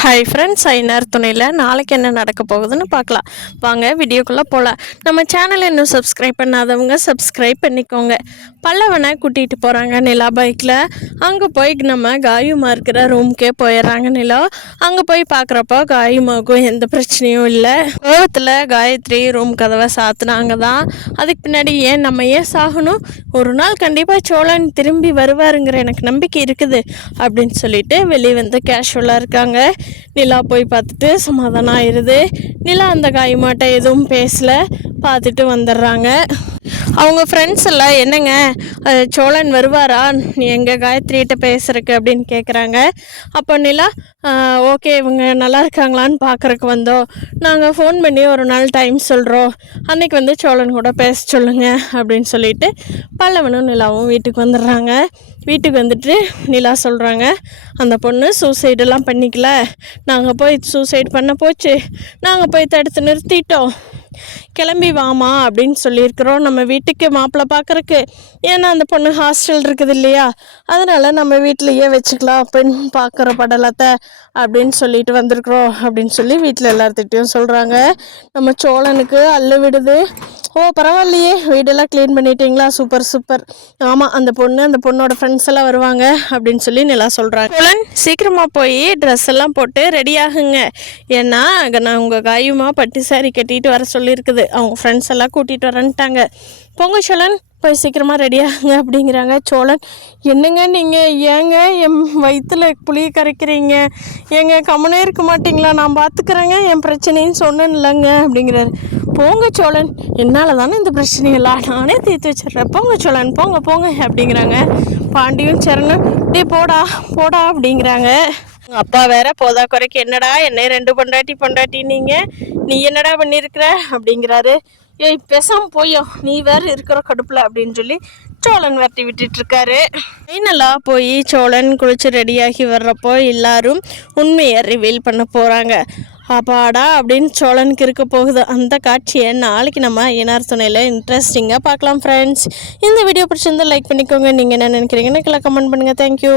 Hi friends, ஐநார் துணையில் நாளைக்கு என்ன நடக்க போகுதுன்னு பார்க்கலாம். வாங்க வீடியோக்குள்ளே போகலாம். நம்ம சேனலை இன்னும் சப்ஸ்கிரைப் பண்ணாதவங்க சப்ஸ்கிரைப் பண்ணிக்கோங்க. பல்லவனை கூட்டிகிட்டு போகிறாங்க நிலா பைக்கில். அங்கே போய் நம்ம காயுமா இருக்கிற ரூம்க்கே போயிடுறாங்க நிலா. அங்கே போய் பார்க்குறப்போ காயுமாவுக்கும் எந்த பிரச்சனையும் இல்லை. கோவத்தில் காயத்ரி ரூம் கதவை சாத்துனாங்க தான். அதுக்கு பின்னாடி நம்ம ஏன் சாகணும், ஒரு நாள் கண்டிப்பாக சோழன் திரும்பி வருவாருங்கிற எனக்கு நம்பிக்கை இருக்குது அப்படின்னு சொல்லிட்டு வெளியே வந்து கேஷுவலாக இருக்காங்க. நிலா போய் பார்த்துட்டு சமாதானம் ஆயிடுது. நிலா அந்த காயமாட்ட எதுவும் பேசலை, பார்த்துட்டு வந்துடுறாங்க. அவங்க ஃப்ரெண்ட்ஸ் எல்லாம் என்னங்க சோழன் வருவாரா நீ எங்கள் காயத்ரிகிட்ட பேசுறக்கு அப்படின்னு கேட்குறாங்க. அப்போ நிலா ஓகே இவங்க நல்லா இருக்காங்களான்னு பார்க்குறக்கு வந்தோம், நாங்கள் ஃபோன் பண்ணி ஒரு நாள் டைம் சொல்கிறோம், அன்றைக்கி வந்து சோழன் கூட பேச சொல்லுங்க அப்படின்னு சொல்லிட்டு பல்லவனும் நிலாவும் வீட்டுக்கு வந்துடுறாங்க. வீட்டுக்கு வந்துட்டு நிலா சொல்கிறாங்க, அந்த பொண்ணு சூசைடெல்லாம் பண்ணிக்கல, நாங்கள் போய் சூசைட் பண்ண போச்சு, நாங்கள் போய் தடுத்து நிறுத்திட்டோம், கிளம்பி வாமா அப்படின்னு சொல்லியிருக்கிறோம் நம்ம வீட்டுக்கு மாப்பிள்ளை பார்க்குறக்கு. ஏன்னா அந்த பொண்ணு ஹாஸ்டல் இருக்குது இல்லையா, அதனால் நம்ம வீட்டிலையே வச்சுக்கலாம் பெண் பார்க்குற படலத்தை அப்படின்னு சொல்லிட்டு வந்திருக்கிறோம் அப்படின்னு சொல்லி வீட்டில் எல்லார்த்திட்டையும் சொல்கிறாங்க. நம்ம சோழனுக்கு அள்ளு விடுது. ஓ பரவாயில்லையே, வீடெல்லாம் க்ளீன் பண்ணிட்டீங்களா, சூப்பர் சூப்பர், ஆமாம் அந்த பொண்ணோட ஃப்ரெண்ட்ஸ் எல்லாம் வருவாங்க அப்படின்னு சொல்லி நிலா சொல்கிறாங்க. சோழன் சீக்கிரமாக போய் ட்ரெஸ் எல்லாம் போட்டு ரெடி ஆகுங்க, ஏன்னா நான் உங்கள் காயுமா பட்டு சாரி கட்டிட்டு வர சொல்லியிருக்குது, அவங்க ஃப்ரெண்ட்ஸ் எல்லாம் கூட்டிகிட்டு வரன்ட்டாங்க, போங்க சோழன் போய் சீக்கிரமாக ரெடியாகுங்க அப்படிங்கிறாங்க. சோழன் என்னங்க நீங்கள் ஏங்க என் வயிற்றில் புளியை கரைக்கிறீங்க, ஏங்க கம்மனே இருக்க மாட்டிங்களா, நான் பார்த்துக்கிறேங்க என் பிரச்சனைன்னு சொன்னேன் இல்லைங்க அப்படிங்கிறாரு. போங்க சோழன், என்னால் தானே இந்த பிரச்சனையெல்லாம் நானே தீர்த்து வச்சிடுறேன், போங்க சோழன் போங்க போங்க அப்படிங்கிறாங்க. பாண்டியும் சரணன் டே போடா போடா அப்படிங்கிறாங்க. அப்பா வேற போதா குறைக்கு என்னடா என்னை 2 பொண்டாட்டி நீ என்னடா பண்ணியிருக்கிற அப்படிங்கிறாரு. ஏய் பேசாமல் போயோ, நீ வேறு இருக்கிற கடுப்பில் அப்படின்னு சொல்லி சோழன் வரட்டி விட்டுட்டு இருக்காரு. ஃபைனலாக போய் சோழன் குளிச்சு ரெடியாகி வர்றப்போ எல்லாரும் உண்மையை ரிவீல் பண்ண போகிறாங்க. அப்பாடா அப்படின்னு சோழனுக்கு இருக்க போகுது. அந்த காட்சியை நாளைக்கு நம்ம ஐநார் துணையில் இன்ட்ரெஸ்டிங்காக பார்க்கலாம் ஃப்ரெண்ட்ஸ். இந்த வீடியோ பிடிச்சிருந்தால் லைக் பண்ணிக்கோங்க. நீங்கள் என்ன நினைக்கிறீங்கன்னு கமெண்ட் பண்ணுங்கள். தேங்க்யூ.